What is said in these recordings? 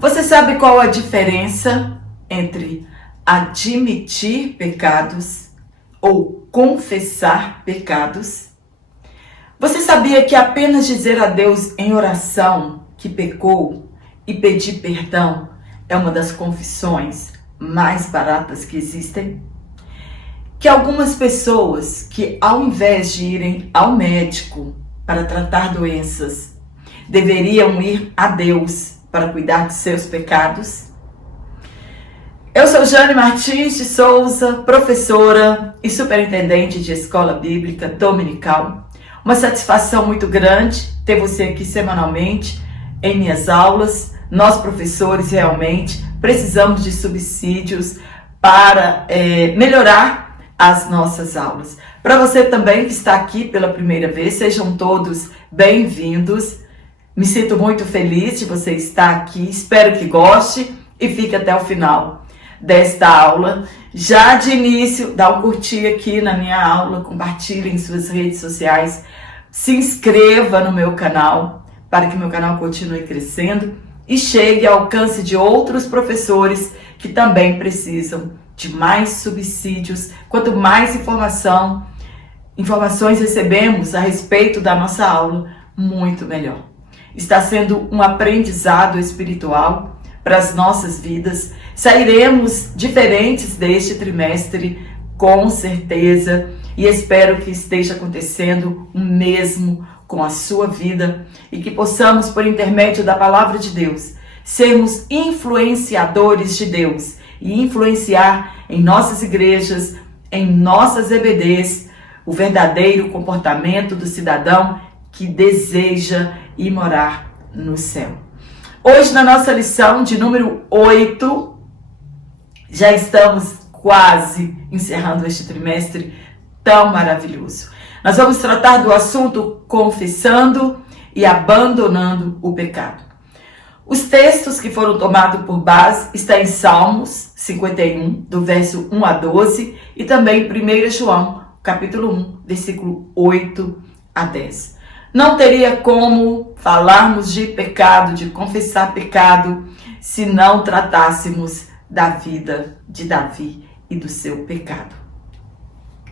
Você sabe qual a diferença entre admitir pecados ou confessar pecados? Você sabia que apenas dizer a Deus em oração que pecou e pedir perdão é uma das confissões mais baratas que existem? Que algumas pessoas que, ao invés de irem ao médico para tratar doenças, deveriam ir a Deus para cuidar de seus pecados? Eu sou Jane Martins de Souza, professora e superintendente de escola bíblica dominical. Uma satisfação muito grande ter você aqui semanalmente em minhas aulas. Nós, professores, realmente precisamos de subsídios para melhorar as nossas aulas. Para você também que está aqui pela primeira vez, sejam todos bem-vindos. Me sinto muito feliz de você estar aqui, espero que goste e fique até o final desta aula. Já de início, dá um curtir aqui na minha aula, compartilhe em suas redes sociais, se inscreva no meu canal para que meu canal continue crescendo e chegue ao alcance de outros professores que também precisam de mais subsídios. Quanto mais informações recebemos a respeito da nossa aula, muito melhor. Está sendo um aprendizado espiritual para as nossas vidas. Sairemos diferentes deste trimestre, com certeza, e espero que esteja acontecendo o mesmo com a sua vida e que possamos, por intermédio da palavra de Deus, sermos influenciadores de Deus e influenciar em nossas igrejas, em nossas EBDs, o verdadeiro comportamento do cidadão que deseja ir morar no céu. Hoje, na nossa lição de número 8, já estamos quase encerrando este trimestre tão maravilhoso. Nós vamos tratar do assunto confessando e abandonando o pecado. Os textos que foram tomados por base estão em Salmos 51, do verso 1 a 12, e também 1 João, capítulo 1, versículo 8 a 10. Não teria como falarmos de pecado, de confessar pecado, se não tratássemos da vida de Davi e do seu pecado.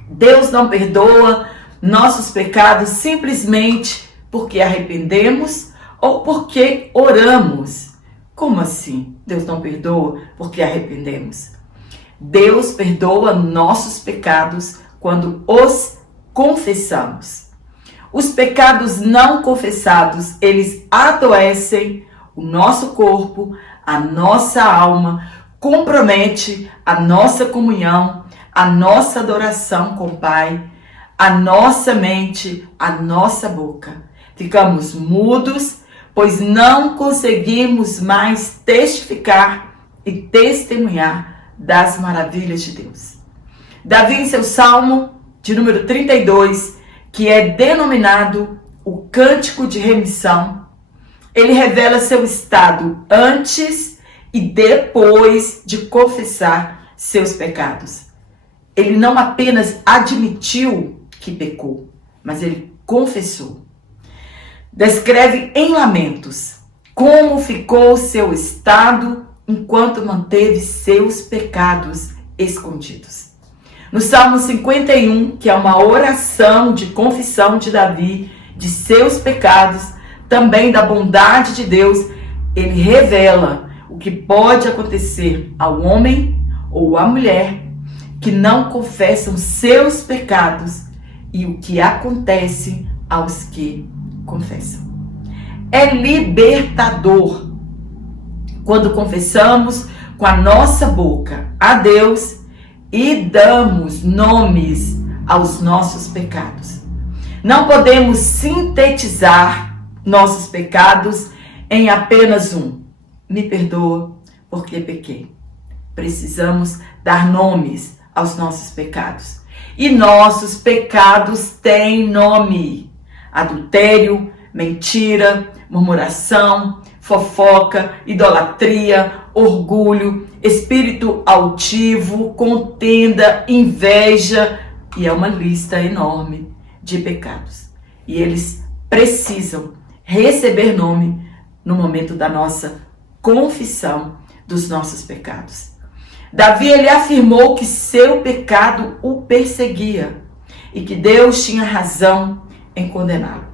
Deus não perdoa nossos pecados simplesmente porque arrependemos ou porque oramos. Como assim? Deus não perdoa porque arrependemos? Deus perdoa nossos pecados quando os confessamos. Os pecados não confessados, eles adoecem o nosso corpo, a nossa alma, compromete a nossa comunhão, a nossa adoração com o Pai, a nossa mente, a nossa boca. Ficamos mudos, pois não conseguimos mais testificar e testemunhar das maravilhas de Deus. Davi, em seu Salmo de número 32, que é denominado o Cântico de Remissão, ele revela seu estado antes e depois de confessar seus pecados. Ele não apenas admitiu que pecou, mas ele confessou. Descreve em lamentos como ficou seu estado enquanto manteve seus pecados escondidos. No Salmo 51, que é uma oração de confissão de Davi, de seus pecados, também da bondade de Deus, ele revela o que pode acontecer ao homem ou à mulher que não confessam seus pecados e o que acontece aos que confessam. É libertador quando confessamos com a nossa boca a Deus e damos nomes aos nossos pecados. Não podemos sintetizar nossos pecados em apenas um: me perdoa porque pequei. Precisamos dar nomes aos nossos pecados. E nossos pecados têm nome: adultério, mentira, murmuração, fofoca, idolatria, orgulho, espírito altivo, contenda, inveja, e é uma lista enorme de pecados. E eles precisam receber nome no momento da nossa confissão dos nossos pecados. Davi, ele afirmou que seu pecado o perseguia e que Deus tinha razão em condená-lo.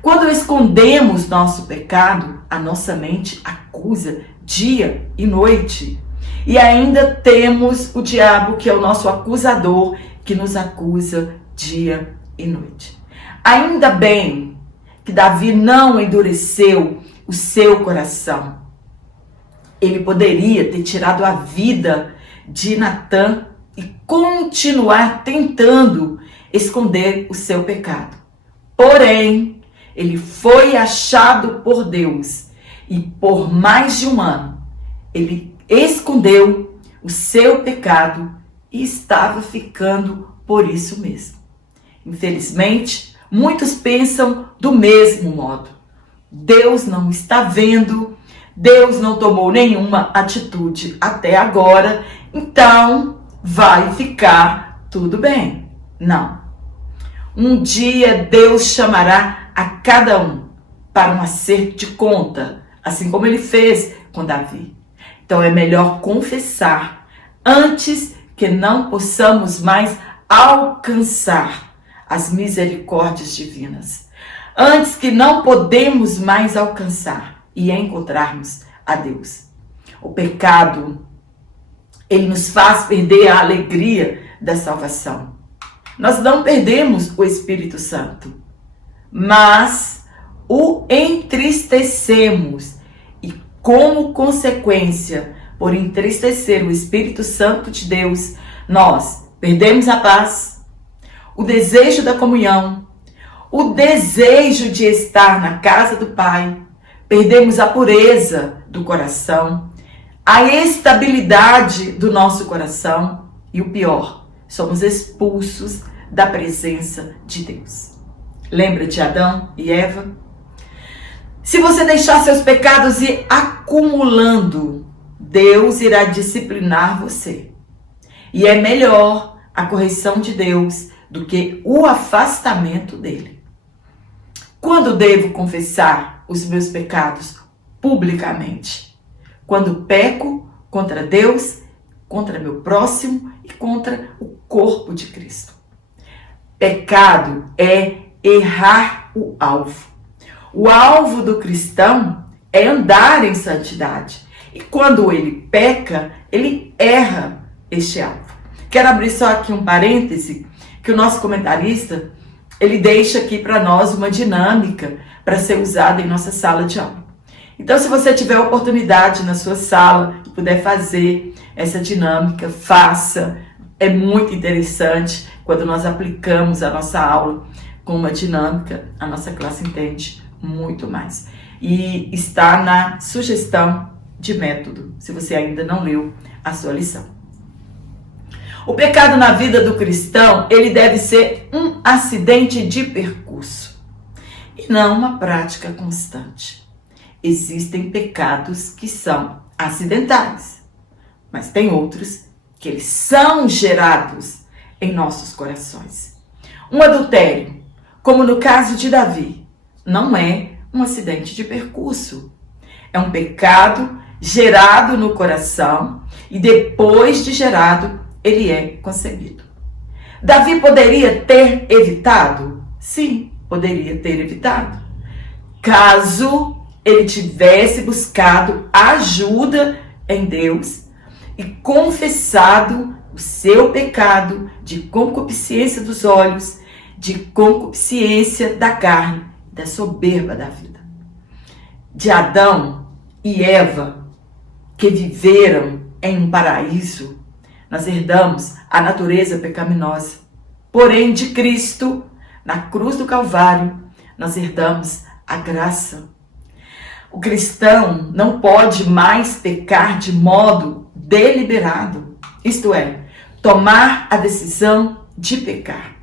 Quando escondemos nosso pecado, a nossa mente acusa dia e noite. E ainda temos o diabo, que é o nosso acusador, que nos acusa dia e noite. Ainda bem que Davi não endureceu o seu coração. Ele poderia ter tirado a vida de Natã e continuar tentando esconder o seu pecado. Porém, ele foi achado por Deus e por mais de um ano ele escondeu o seu pecado e estava ficando por isso mesmo. Infelizmente, muitos pensam do mesmo modo. Deus não está vendo, Deus não tomou nenhuma atitude até agora, então vai ficar tudo bem. Não. Um dia Deus chamará a cada um para um acerto de conta, assim como ele fez com Davi. Então é melhor confessar antes que não possamos mais alcançar as misericórdias divinas. Antes que não podemos mais alcançar e encontrarmos a Deus. O pecado, ele nos faz perder a alegria da salvação. Nós não perdemos o Espírito Santo, mas o entristecemos. E como consequência, por entristecer o Espírito Santo de Deus, nós perdemos a paz, o desejo da comunhão, o desejo de estar na casa do Pai, perdemos a pureza do coração, a estabilidade do nosso coração e o pior, somos expulsos da presença de Deus. Lembra de Adão e Eva? Se você deixar seus pecados ir acumulando, Deus irá disciplinar você. E é melhor a correção de Deus do que o afastamento dele. Quando devo confessar os meus pecados publicamente? Quando peco contra Deus, contra meu próximo e contra o corpo de Cristo. Pecado é errar o alvo. O alvo do cristão é andar em santidade. E quando ele peca, ele erra este alvo. Quero abrir só aqui um parêntese, que o nosso comentarista, ele deixa aqui para nós uma dinâmica para ser usada em nossa sala de aula. Então, se você tiver oportunidade na sua sala e puder fazer essa dinâmica, faça. É muito interessante quando nós aplicamos a nossa aula com uma dinâmica, a nossa classe entende muito mais. E está na sugestão de método, se você ainda não leu a sua lição. O pecado na vida do cristão, ele deve ser um acidente de percurso e não uma prática constante. Existem pecados que são acidentais, mas tem outros que eles são gerados em nossos corações. Um adultério, como no caso de Davi, não é um acidente de percurso. É um pecado gerado no coração e depois de gerado, ele é concebido. Davi poderia ter evitado? Sim, poderia ter evitado. Caso ele tivesse buscado ajuda em Deus e confessado o seu pecado de concupiscência dos olhos, de concupiscência da carne, da soberba da vida. De Adão e Eva, que viveram em um paraíso, nós herdamos a natureza pecaminosa. Porém, de Cristo, na cruz do Calvário, nós herdamos a graça. O cristão não pode mais pecar de modo deliberado, isto é, tomar a decisão de pecar.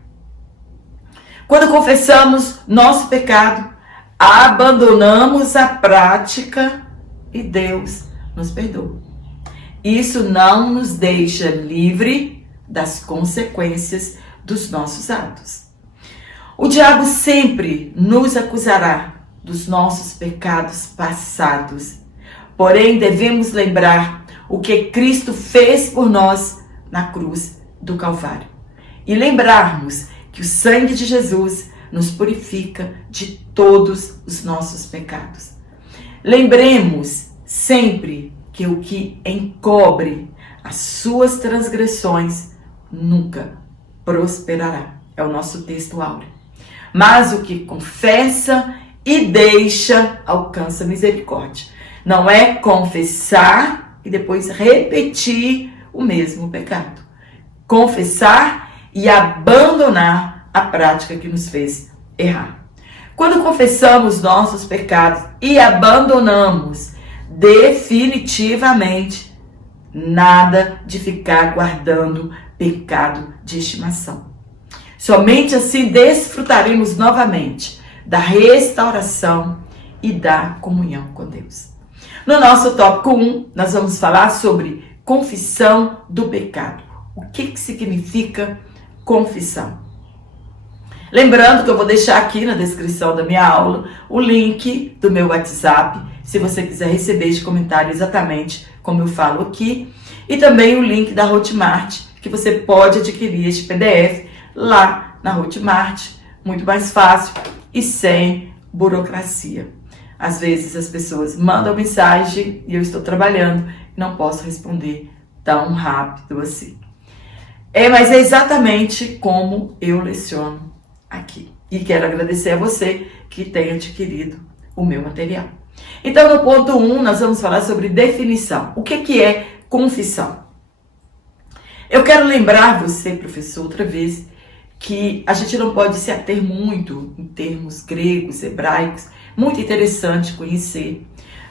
Quando confessamos nosso pecado, abandonamos a prática e Deus nos perdoa. Isso não nos deixa livre das consequências dos nossos atos. O diabo sempre nos acusará dos nossos pecados passados, Porém, devemos lembrar o que Cristo fez por nós na cruz do Calvário. E lembrarmos que o sangue de Jesus nos purifica de todos os nossos pecados. Lembremos sempre que o que encobre as suas transgressões nunca prosperará. É o nosso texto áureo. Mas o que confessa e deixa alcança misericórdia. Não é confessar e depois repetir o mesmo pecado. Confessar e abandonar a prática que nos fez errar. Quando confessamos nossos pecados e abandonamos definitivamente, nada de ficar guardando pecado de estimação. Somente assim desfrutaremos novamente da restauração e da comunhão com Deus. No nosso tópico 1, nós vamos falar sobre confissão do pecado. O que significa confissão? Lembrando que eu vou deixar aqui na descrição da minha aula o link do meu WhatsApp, se você quiser receber este comentário exatamente como eu falo aqui, e também o link da Hotmart, que você pode adquirir este PDF lá na Hotmart, muito mais fácil e sem burocracia. Às vezes as pessoas mandam mensagem e eu estou trabalhando e não posso responder tão rápido assim. Mas é exatamente como eu leciono aqui. E quero agradecer a você que tem adquirido o meu material. Então, no ponto 1, nós vamos falar sobre definição. O que é confissão? Eu quero lembrar você, professor, outra vez, que a gente não pode se ater muito em termos gregos, hebraicos, muito interessante conhecer,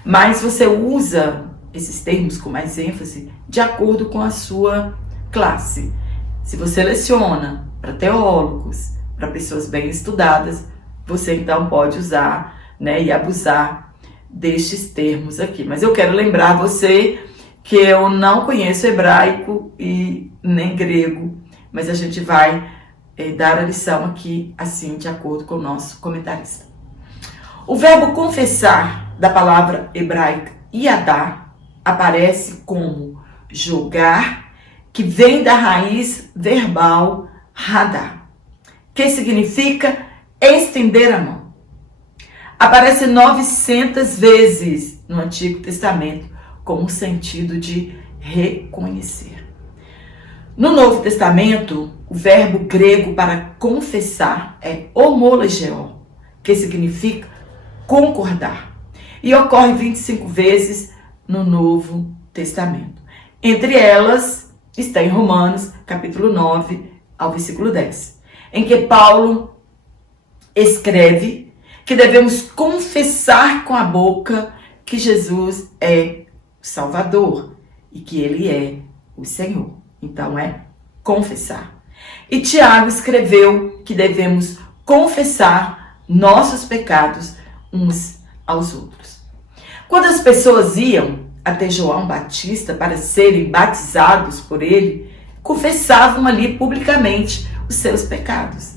mas você usa esses termos com mais ênfase de acordo com a sua classe. Se você leciona para teólogos, para pessoas bem estudadas, você então pode usar, e abusar destes termos aqui. Mas eu quero lembrar você que eu não conheço hebraico e nem grego, mas a gente vai dar a lição aqui, assim, de acordo com o nosso comentarista. O verbo confessar, da palavra hebraica yadá, aparece como jogar, que vem da raiz verbal radá, que significa estender a mão. Aparece 900 vezes no Antigo Testamento com o sentido de reconhecer. No Novo Testamento, o verbo grego para confessar é homologeo, que significa concordar, e ocorre 25 vezes no Novo Testamento. Entre elas está em Romanos, capítulo 9, ao versículo 10, em que Paulo escreve que devemos confessar com a boca que Jesus é o Salvador e que Ele é o Senhor. Então é confessar. E Tiago escreveu que devemos confessar nossos pecados uns aos outros. Quando as pessoas iam até João Batista para serem batizados por ele, confessavam ali publicamente os seus pecados.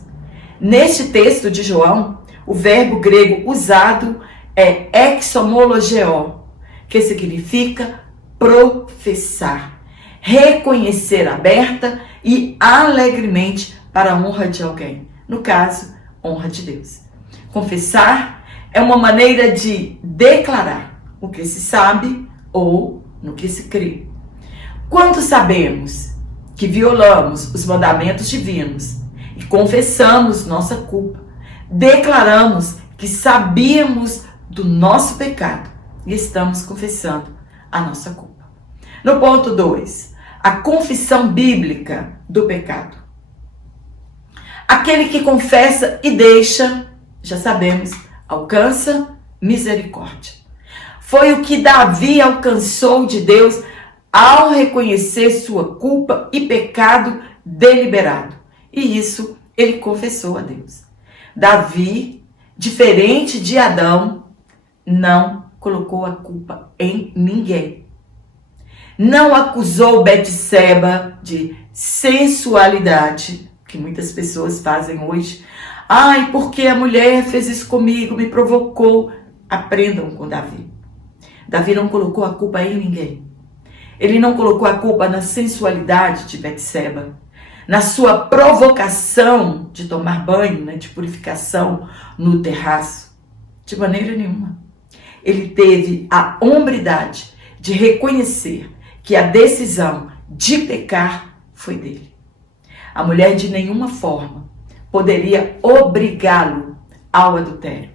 Neste texto de João, o verbo grego usado é exomologeo, que significa professar, reconhecer aberta e alegremente para a honra de alguém. No caso, honra de Deus. Confessar é uma maneira de declarar o que se sabe ou no que se crê. Quando sabemos que violamos os mandamentos divinos e confessamos nossa culpa, declaramos que sabíamos do nosso pecado e estamos confessando a nossa culpa. No ponto 2, a confissão bíblica do pecado. Aquele que confessa e deixa, já sabemos, alcança misericórdia. Foi o que Davi alcançou de Deus ao reconhecer sua culpa e pecado deliberado. E isso ele confessou a Deus. Davi, diferente de Adão, não colocou a culpa em ninguém. Não acusou Betseba de sensualidade, que muitas pessoas fazem hoje. Porque a mulher fez isso comigo, me provocou. Aprendam com Davi. Davi não colocou a culpa em ninguém. Ele não colocou a culpa na sensualidade de Betseba, na sua provocação de tomar banho, né, de purificação no terraço. De maneira nenhuma. Ele teve a hombridade de reconhecer que a decisão de pecar foi dele. A mulher de nenhuma forma poderia obrigá-lo ao adultério.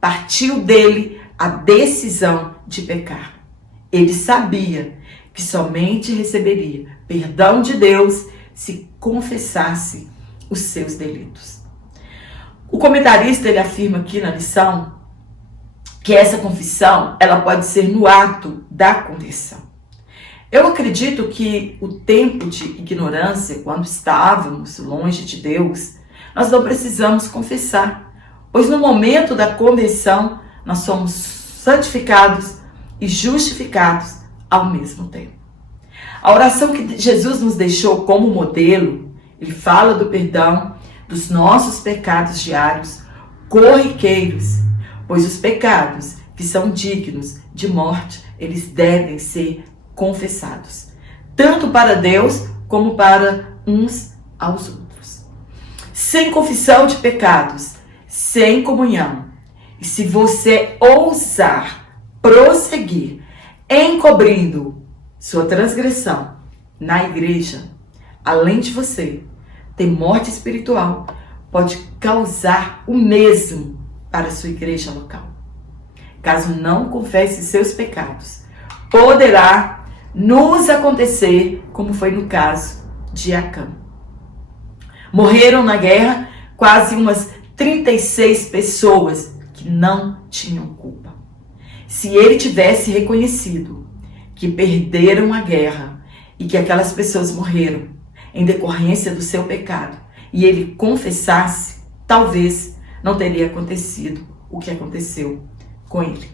Partiu dele a decisão de pecar. Ele sabia que somente receberia perdão de Deus se confessasse os seus delitos. O comentarista ele afirma aqui na lição que essa confissão ela pode ser no ato da conversão. Eu acredito que o tempo de ignorância, quando estávamos longe de Deus, nós não precisamos confessar, pois no momento da conversão nós somos santificados e justificados ao mesmo tempo. A oração que Jesus nos deixou como modelo, ele fala do perdão dos nossos pecados diários, corriqueiros, pois os pecados que são dignos de morte, eles devem ser confessados, tanto para Deus como para uns aos outros. Sem confissão de pecados, sem comunhão, e se você ousar prosseguir encobrindo sua transgressão na igreja, além de você ter morte espiritual, pode causar o mesmo para a sua igreja local. Caso não confesse seus pecados, poderá nos acontecer como foi no caso de Acã. Morreram na guerra quase umas 36 pessoas que não tinham culpa. Se ele tivesse reconhecido que perderam a guerra e que aquelas pessoas morreram em decorrência do seu pecado, e ele confessasse, talvez não teria acontecido o que aconteceu com ele.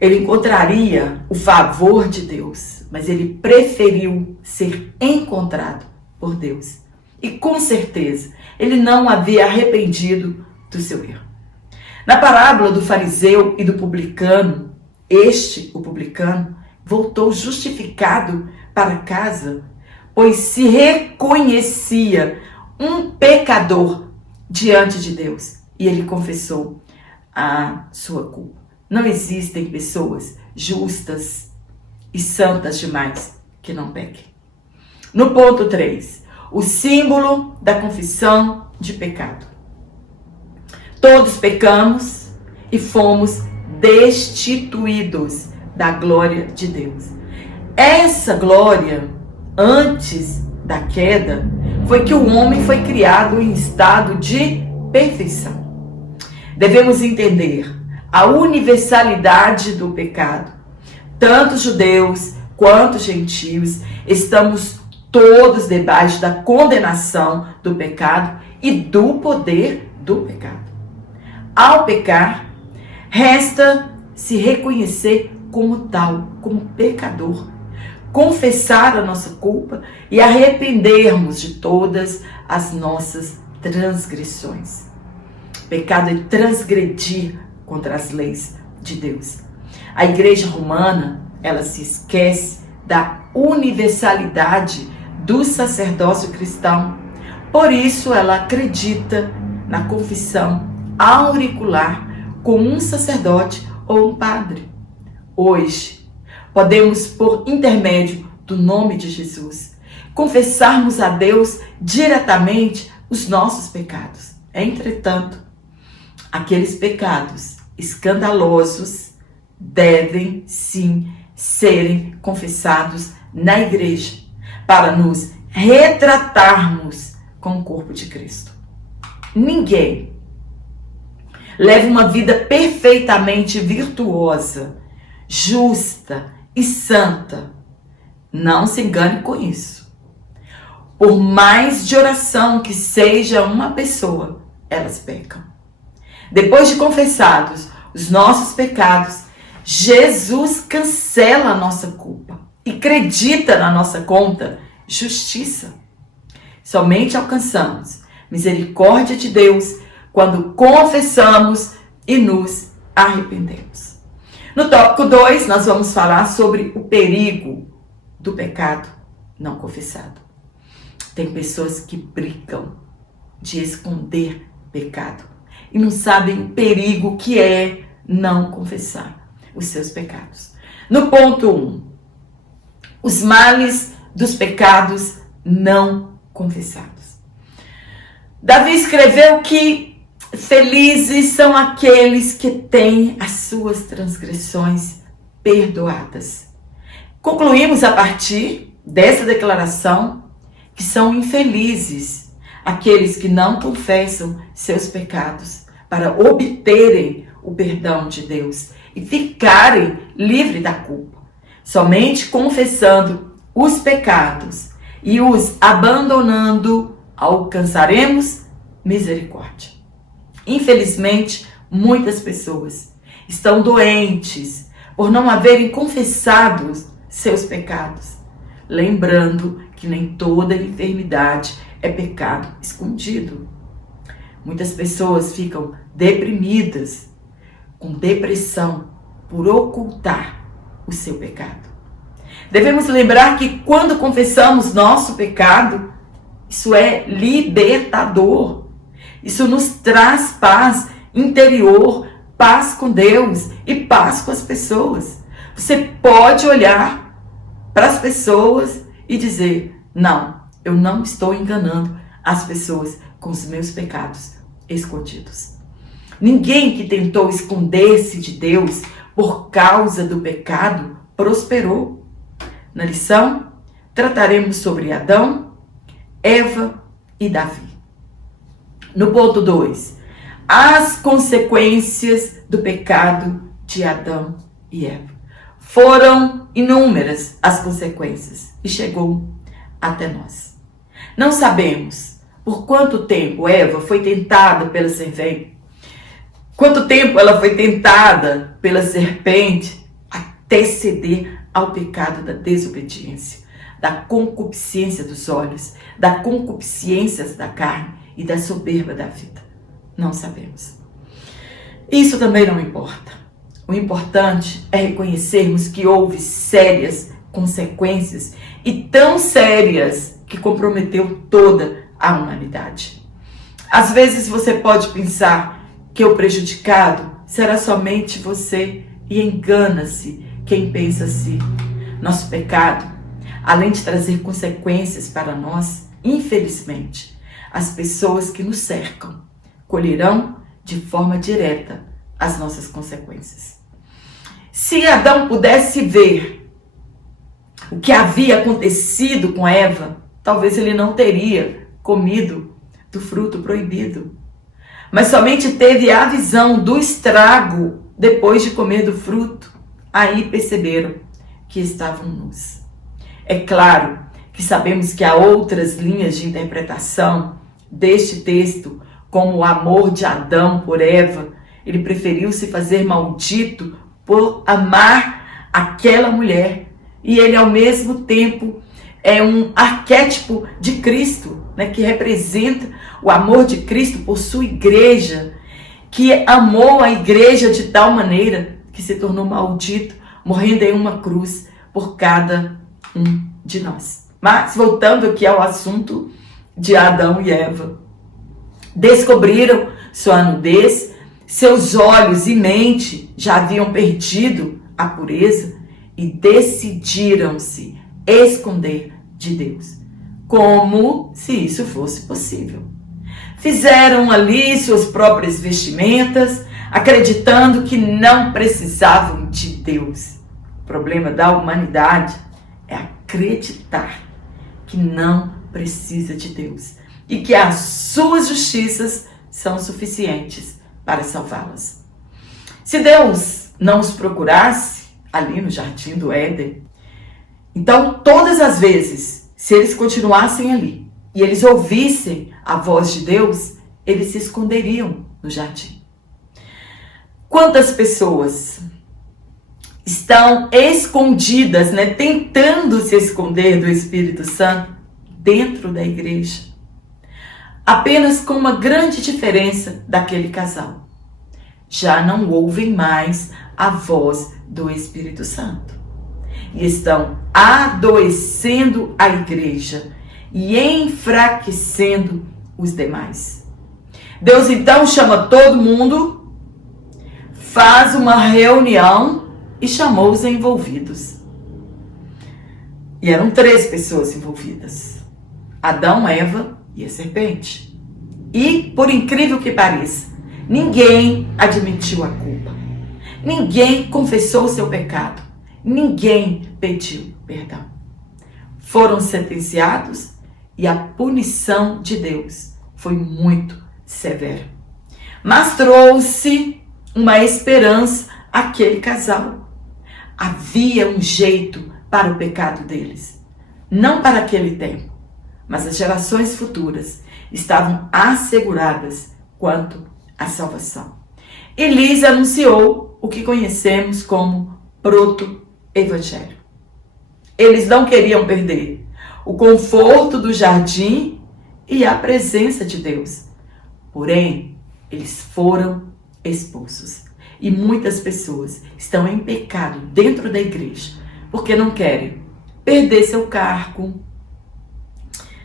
Ele encontraria o favor de Deus, mas ele preferiu ser encontrado por Deus. E com certeza, ele não havia arrependido do seu erro. Na parábola do fariseu e do publicano, o publicano, voltou justificado para casa, pois se reconhecia um pecador diante de Deus e ele confessou a sua culpa. Não existem pessoas justas e santas demais que não pequem. No ponto 3, o símbolo da confissão de pecado. Todos pecamos e fomos destituídos da glória de Deus. Essa glória, antes da queda, foi que o homem foi criado em estado de perfeição. Devemos entender a universalidade do pecado. Tanto judeus quanto gentios estamos todos debaixo da condenação do pecado e do poder do pecado. Ao pecar, resta se reconhecer como tal, como pecador, confessar a nossa culpa e arrependermos de todas as nossas transgressões. Pecado é transgredir contra as leis de Deus. A igreja romana, ela se esquece da universalidade do sacerdócio cristão. Por isso, ela acredita na confissão auricular com um sacerdote ou um padre. Hoje, podemos, por intermédio do nome de Jesus, confessarmos a Deus diretamente os nossos pecados. Entretanto, aqueles pecados escandalosos devem sim serem confessados na igreja para nos retratarmos com o corpo de Cristo. Ninguém leva uma vida perfeitamente virtuosa, justa e santa. Não se engane com isso. Por mais de oração que seja uma pessoa, elas pecam. Depois de confessados os nossos pecados, Jesus cancela a nossa culpa e acredita na nossa conta justiça. Somente alcançamos misericórdia de Deus quando confessamos e nos arrependemos. No tópico 2, nós vamos falar sobre o perigo do pecado não confessado. Tem pessoas que brigam de esconder pecado e não sabem o perigo que é não confessar os seus pecados. No ponto 1, os males dos pecados não confessados. Davi escreveu que felizes são aqueles que têm as suas transgressões perdoadas. Concluímos a partir dessa declaração que são infelizes aqueles que não confessam seus pecados para obterem o perdão de Deus e ficarem livres da culpa. Somente confessando os pecados e os abandonando alcançaremos misericórdia. Infelizmente, muitas pessoas estão doentes por não haverem confessado seus pecados, lembrando que nem toda enfermidade é pecado escondido. Muitas pessoas ficam deprimidas, com depressão, por ocultar o seu pecado. Devemos lembrar que quando confessamos nosso pecado, isso é libertador. Isso nos traz paz interior, paz com Deus e paz com as pessoas. Você pode olhar para as pessoas e dizer: não, eu não estou enganando as pessoas com os meus pecados escondidos. Ninguém que tentou esconder-se de Deus por causa do pecado prosperou. Na lição, trataremos sobre Adão, Eva e Davi. No ponto 2, as consequências do pecado de Adão e Eva. Foram inúmeras as consequências e chegou até nós. Não sabemos por quanto tempo Eva foi tentada pela serpente, quanto tempo ela foi tentada pela serpente até ceder ao pecado da desobediência, da concupiscência dos olhos, da concupiscência da carne e da soberba da vida. Não sabemos. Isso também não importa. O importante é reconhecermos que houve sérias consequências e tão sérias que comprometeu toda a humanidade. Às vezes você pode pensar que o prejudicado será somente você e engana-se quem pensa assim. Nosso pecado, além de trazer consequências para nós, infelizmente, as pessoas que nos cercam colherão de forma direta as nossas consequências. Se Adão pudesse ver o que havia acontecido com Eva, talvez ele não teria comido do fruto proibido, mas somente teve a visão do estrago depois de comer do fruto. Aí perceberam que estavam nus. É claro que sabemos que há outras linhas de interpretação deste texto, como o amor de Adão por Eva. Ele preferiu se fazer maldito por amar aquela mulher. E ele, ao mesmo tempo, é um arquétipo de Cristo, né, que representa o amor de Cristo por sua igreja, que amou a igreja de tal maneira que se tornou maldito, morrendo em uma cruz por cada um de nós. Mas, voltando aqui ao assunto de Adão e Eva, descobriram sua nudez, seus olhos e mente já haviam perdido a pureza e decidiram-se esconder de Deus, como se isso fosse possível. Fizeram ali suas próprias vestimentas, acreditando que não precisavam de Deus. O problema da humanidade é acreditar que não precisa de Deus e que as suas justiças são suficientes para salvá-las. Se Deus não os procurasse ali no jardim do Éden, então todas as vezes, se eles continuassem ali e eles ouvissem a voz de Deus, eles se esconderiam no jardim. Quantas pessoas estão escondidas, né, tentando se esconder do Espírito Santo dentro da igreja? Apenas com uma grande diferença daquele casal. Já não ouvem mais a voz do Espírito Santo. E estão adoecendo a igreja e enfraquecendo os demais. Deus então chama todo mundo, faz uma reunião e chamou os envolvidos. E eram 3 pessoas envolvidas: Adão, Eva e a serpente. E, por incrível que pareça, ninguém admitiu a culpa. Ninguém confessou o seu pecado. Ninguém pediu perdão. Foram sentenciados e a punição de Deus foi muito severa. Mas trouxe uma esperança àquele casal. Havia um jeito para o pecado deles. Não para aquele tempo, mas as gerações futuras estavam asseguradas quanto à salvação. Elis anunciou o que conhecemos como proto-evangelho. Eles não queriam perder o conforto do jardim e a presença de Deus. Porém, eles foram expulsos. E muitas pessoas estão em pecado dentro da igreja porque não querem perder seu cargo,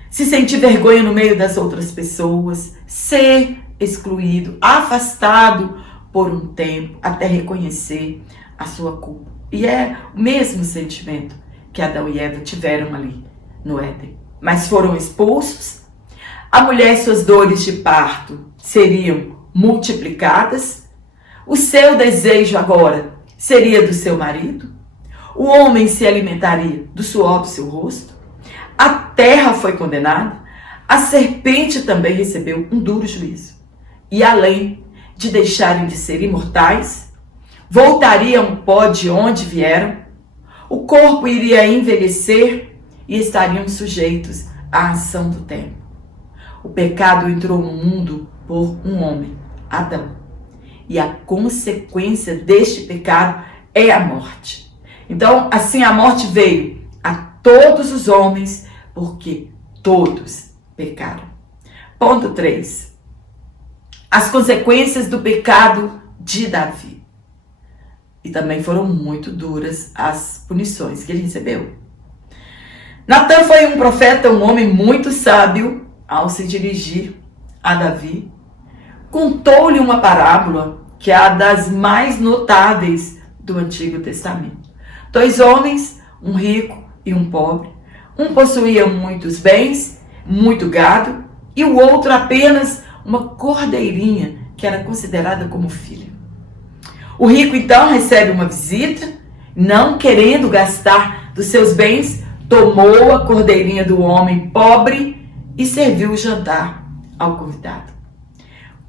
se sentir vergonha no meio das outras pessoas, ser excluído, afastado por um tempo, até reconhecer a sua culpa. E é o mesmo sentimento que Adão e Eva tiveram ali no Éden. Mas foram expulsos. A mulher, suas dores de parto seriam multiplicadas. O seu desejo agora seria do seu marido. O homem se alimentaria do suor do seu rosto. A terra foi condenada. A serpente também recebeu um duro juízo. E além de deixarem de ser imortais, voltariam ao pó de onde vieram. O corpo iria envelhecer e estariam sujeitos à ação do tempo. O pecado entrou no mundo por um homem, Adão. E a consequência deste pecado é a morte. Então, assim a morte veio a todos os homens, porque todos pecaram. Ponto 3. As consequências do pecado de Davi. E também foram muito duras as punições que ele recebeu. Natan foi um profeta, um homem muito sábio. Ao se dirigir a Davi, contou-lhe uma parábola que é a das mais notáveis do Antigo Testamento. 2 homens, um rico e um pobre. Um possuía muitos bens, muito gado, e o outro apenas uma cordeirinha que era considerada como filha. O rico então recebe uma visita, não querendo gastar dos seus bens, tomou a cordeirinha do homem pobre e serviu o jantar ao convidado.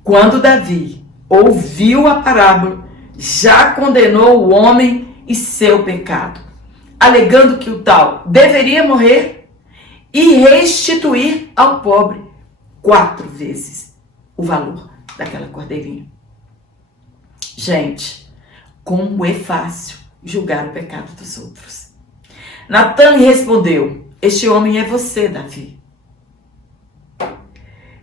Quando Davi ouviu a parábola, já condenou o homem e seu pecado, alegando que o tal deveria morrer e restituir ao pobre 4 vezes o valor daquela cordeirinha. Gente, como é fácil julgar o pecado dos outros. Natan lhe respondeu: este homem é você, Davi.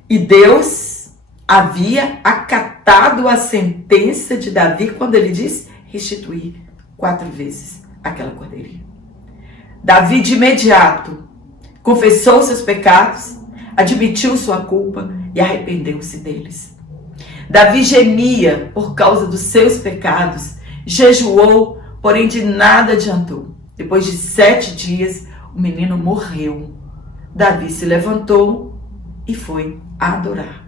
E Deus havia acatado a sentença de Davi quando ele disse restituir 4 vezes aquela cordeirinha. Davi de imediato confessou seus pecados, admitiu sua culpa e arrependeu-se deles. Davi gemia por causa dos seus pecados, jejuou, porém de nada adiantou. Depois de 7 dias, o menino morreu. Davi se levantou e foi adorar.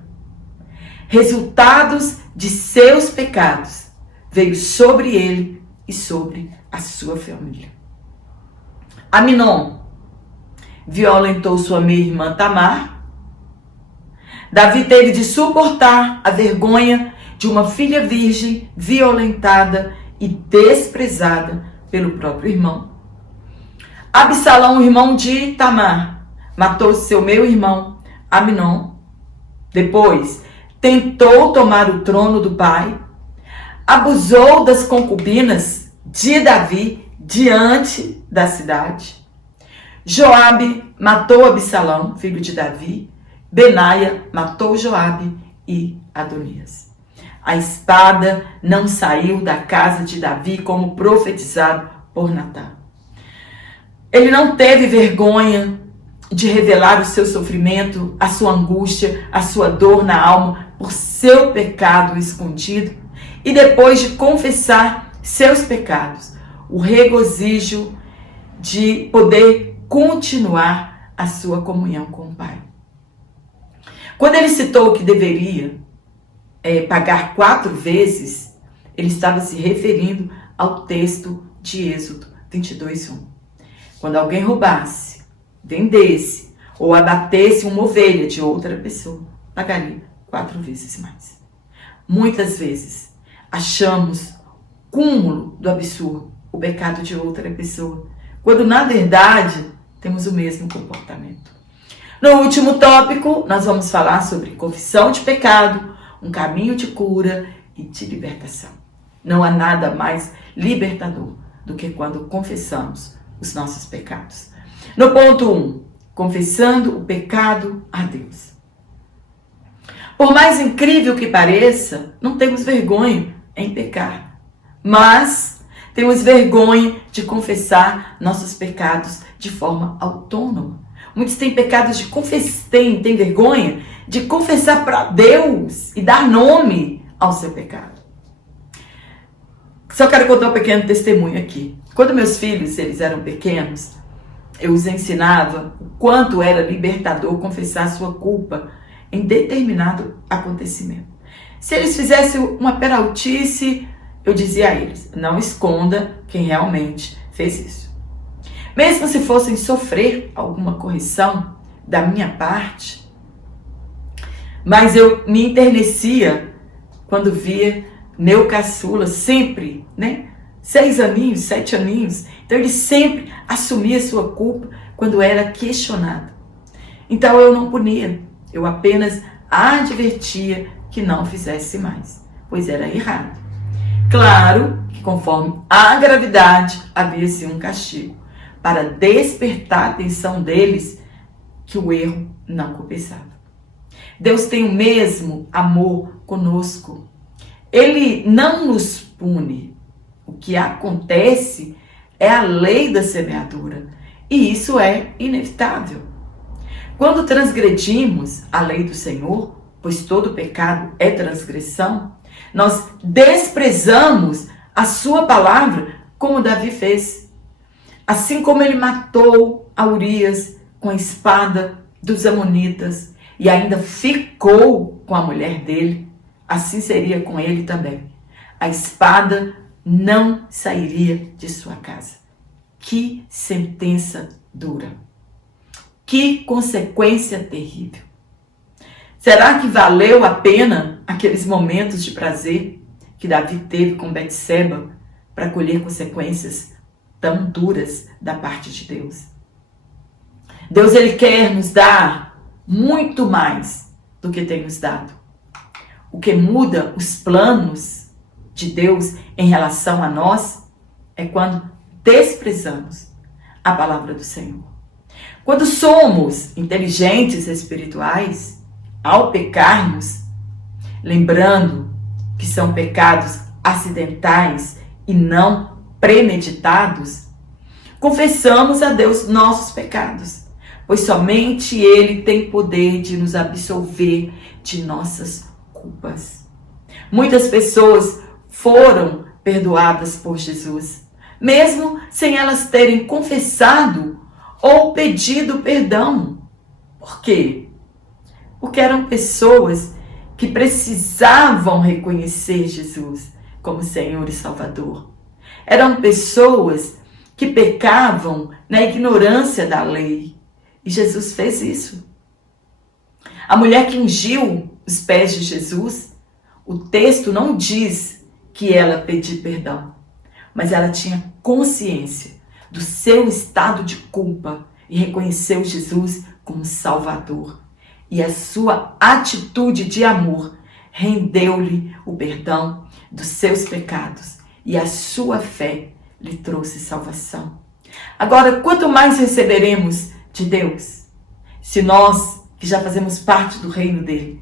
Resultados de seus pecados veio sobre ele e sobre a sua família. Aminon violentou sua meia-irmã Tamar. Davi teve de suportar a vergonha de uma filha virgem violentada e desprezada pelo próprio irmão. Absalão, irmão de Tamar, matou seu meio-irmão Aminon. Depois, tentou tomar o trono do pai, abusou das concubinas de Davi diante da cidade. Joabe matou Absalão, filho de Davi. Benaia matou Joabe e Adonias. A espada não saiu da casa de Davi como profetizado por Natã. Ele não teve vergonha de revelar o seu sofrimento, a sua angústia, a sua dor na alma por seu pecado escondido e depois de confessar seus pecados, o regozijo de poder continuar a sua comunhão com o Pai. Quando ele citou que deveria pagar 4 vezes, ele estava se referindo ao texto de Êxodo 22:1. Quando alguém roubasse, vendesse ou abatesse uma ovelha de outra pessoa, pagaria 4 vezes mais. Muitas vezes achamos cúmulo do absurdo o pecado de outra pessoa, quando na verdade temos o mesmo comportamento. No último tópico, nós vamos falar sobre confissão de pecado, um caminho de cura e de libertação. Não há nada mais libertador do que quando confessamos os nossos pecados. No ponto 1, confessando o pecado a Deus. Por mais incrível que pareça, não temos vergonha em pecar, mas temos vergonha de confessar nossos pecados de forma autônoma. Muitos têm pecados de têm vergonha de confessar para Deus e dar nome ao seu pecado. Só quero contar um pequeno testemunho aqui. Quando meus filhos, eles eram pequenos, eu os ensinava o quanto era libertador confessar sua culpa em determinado acontecimento. Se eles fizessem uma peraltice, eu dizia a eles, não esconda quem realmente fez isso. Mesmo se fossem sofrer alguma correção da minha parte, mas eu me enternecia quando via meu caçula sempre, 6 aninhos, 7 aninhos. Então ele sempre assumia sua culpa quando era questionado. Então eu não punia, eu apenas advertia que não fizesse mais, pois era errado. Claro que conforme a gravidade havia sim um castigo, para despertar a atenção deles que o erro não compensava. Deus tem o mesmo amor conosco. Ele não nos pune. O que acontece é a lei da semeadura, e isso é inevitável. Quando transgredimos a lei do Senhor, pois todo pecado é transgressão, nós desprezamos a sua palavra, como Davi fez. Assim como ele matou a Urias com a espada dos amonitas e ainda ficou com a mulher dele, assim seria com ele também. A espada não sairia de sua casa. Que sentença dura. Que consequência terrível. Será que valeu a pena aqueles momentos de prazer que Davi teve com Betseba para colher consequências tão duras da parte de Deus? Deus, ele quer nos dar muito mais do que tem nos dado. O que muda os planos de Deus em relação a nós é quando desprezamos a palavra do Senhor. Quando somos inteligentes espirituais, ao pecarmos, lembrando que são pecados acidentais e não premeditados, confessamos a Deus nossos pecados, pois somente Ele tem poder de nos absolver de nossas culpas. Muitas pessoas foram perdoadas por Jesus, mesmo sem elas terem confessado ou pedido perdão. Por quê? Porque eram pessoas que precisavam reconhecer Jesus como Senhor e Salvador. Eram pessoas que pecavam na ignorância da lei. E Jesus fez isso. A mulher que ungiu os pés de Jesus, o texto não diz que ela pediu perdão, mas ela tinha consciência do seu estado de culpa e reconheceu Jesus como Salvador. E a sua atitude de amor rendeu-lhe o perdão dos seus pecados e a sua fé lhe trouxe salvação. Agora, quanto mais receberemos de Deus, se nós, que já fazemos parte do reino dele,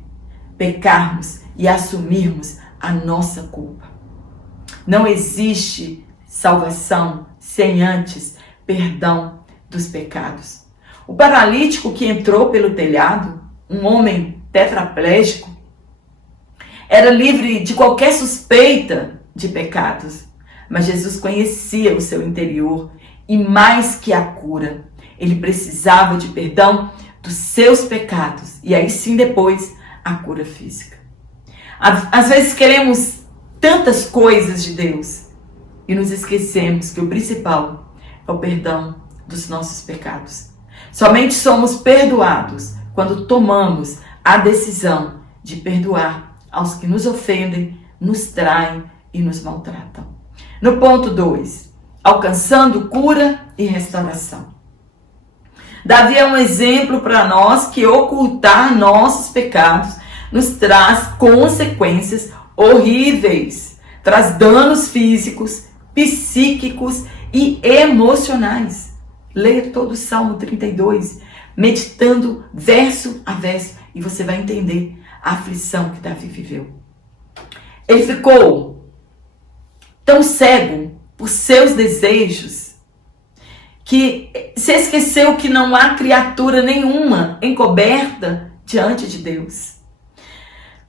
pecarmos e assumirmos a nossa culpa. Não existe salvação sem antes perdão dos pecados. O paralítico que entrou pelo telhado, um homem tetraplégico, era livre de qualquer suspeita de pecados. Mas Jesus conhecia o seu interior e mais que a cura, ele precisava de perdão dos seus pecados. E aí sim depois a cura física. Às vezes queremos tantas coisas de Deus e nos esquecemos que o principal é o perdão dos nossos pecados. Somente somos perdoados quando tomamos a decisão de perdoar aos que nos ofendem, nos traem e nos maltratam. No ponto 2, alcançando cura e restauração. Davi é um exemplo para nós que ocultar nossos pecados nos traz consequências horríveis, traz danos físicos, psíquicos e emocionais. Leia todo o Salmo 32, meditando verso a verso, e você vai entender a aflição que Davi viveu. Ele ficou tão cego por seus desejos que se esqueceu que não há criatura nenhuma encoberta diante de Deus.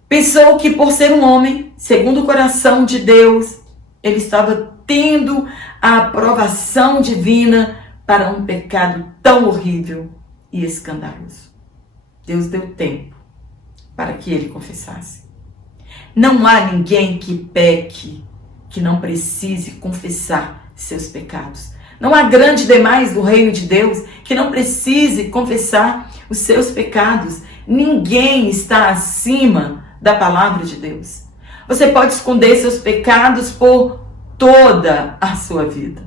Pensou que por ser um homem, segundo o coração de Deus, ele estava tendo a aprovação divina para um pecado tão horrível e escandaloso. Deus deu tempo para que ele confessasse. Não há ninguém que peque, que não precise confessar seus pecados. Não há grande demais do reino de Deus que não precise confessar os seus pecados. Ninguém está acima da palavra de Deus. Você pode esconder seus pecados por toda a sua vida.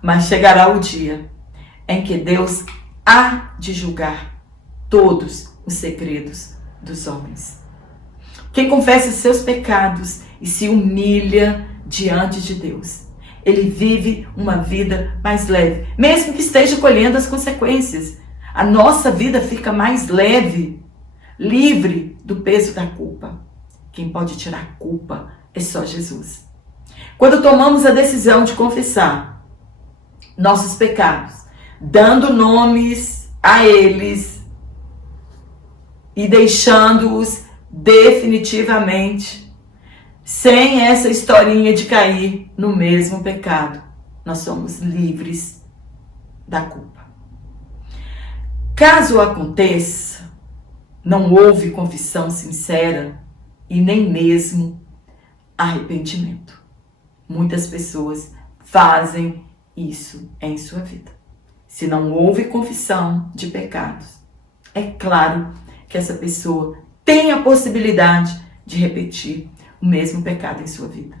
Mas chegará o dia em que Deus há de julgar todos os segredos dos homens. Quem confessa seus pecados e se humilha diante de Deus, ele vive uma vida mais leve, mesmo que esteja colhendo as consequências. A nossa vida fica mais leve, livre do peso da culpa. Quem pode tirar a culpa é só Jesus. Quando tomamos a decisão de confessar nossos pecados, dando nomes a eles e deixando-os definitivamente, sem essa historinha de cair no mesmo pecado, nós somos livres da culpa. Caso aconteça, não houve confissão sincera e nem mesmo arrependimento. Muitas pessoas fazem isso em sua vida. Se não houve confissão de pecados, é claro que essa pessoa tem a possibilidade de repetir o mesmo pecado em sua vida.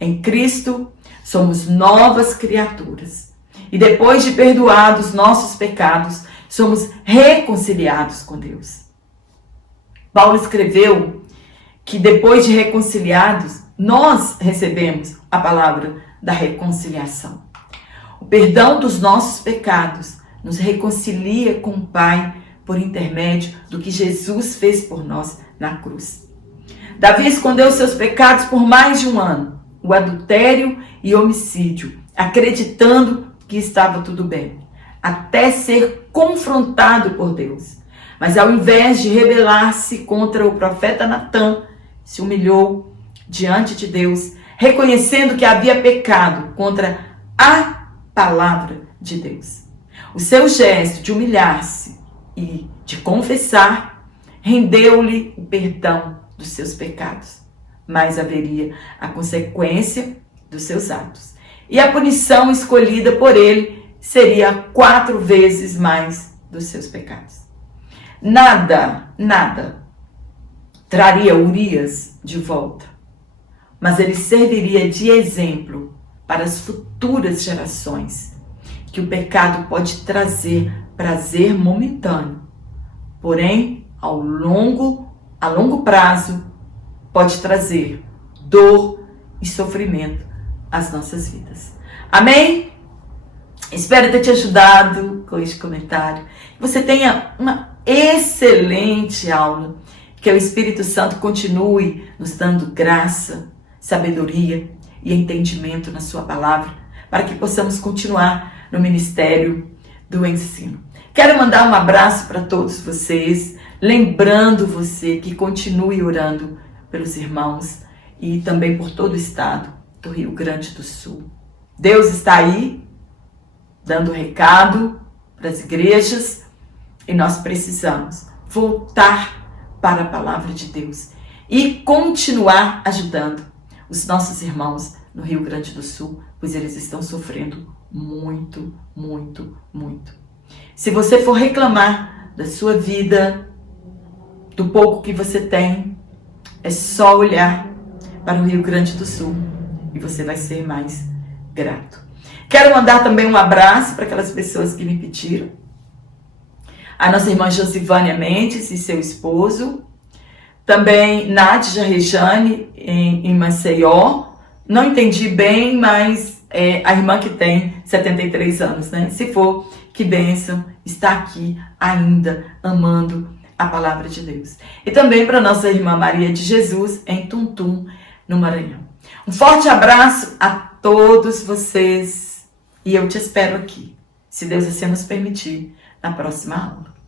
Em Cristo, somos novas criaturas. E depois de perdoados nossos pecados, somos reconciliados com Deus. Paulo escreveu que depois de reconciliados, nós recebemos a palavra da reconciliação. O perdão dos nossos pecados nos reconcilia com o Pai por intermédio do que Jesus fez por nós na cruz. Davi escondeu seus pecados por mais de um ano, o adultério e homicídio, acreditando que estava tudo bem, até ser confrontado por Deus. Mas ao invés de rebelar-se contra o profeta Natã, se humilhou diante de Deus, reconhecendo que havia pecado contra a palavra de Deus. O seu gesto de humilhar-se e de confessar rendeu-lhe o perdão dos seus pecados, mas haveria a consequência dos seus atos. E a punição escolhida por ele seria 4 vezes mais dos seus pecados. Nada traria Urias de volta, mas ele serviria de exemplo para as futuras gerações, que o pecado pode trazer prazer momentâneo, porém, a longo prazo, pode trazer dor e sofrimento às nossas vidas. Amém? Espero ter te ajudado com este comentário. Que você tenha uma excelente aula. Que o Espírito Santo continue nos dando graça, sabedoria e entendimento na sua palavra, para que possamos continuar no ministério do ensino. Quero mandar um abraço para todos vocês, lembrando você que continue orando pelos irmãos e também por todo o estado do Rio Grande do Sul. Deus está aí, dando recado para as igrejas, e nós precisamos voltar para a palavra de Deus e continuar ajudando os nossos irmãos no Rio Grande do Sul, pois eles estão sofrendo muito, muito, muito. Se você for reclamar da sua vida, do pouco que você tem, é só olhar para o Rio Grande do Sul e você vai ser mais grato. Quero mandar também um abraço para aquelas pessoas que me pediram. A nossa irmã Josivânia Mendes e seu esposo. Também Nádia Rejane em Maceió. Não entendi bem, mas é a irmã que tem 73 anos, né? Se for, que bênção, está aqui ainda amando a palavra de Deus. E também para nossa irmã Maria de Jesus em Tuntum, no Maranhão. Um forte abraço a todos vocês e eu te espero aqui, se Deus assim nos permitir, na próxima aula.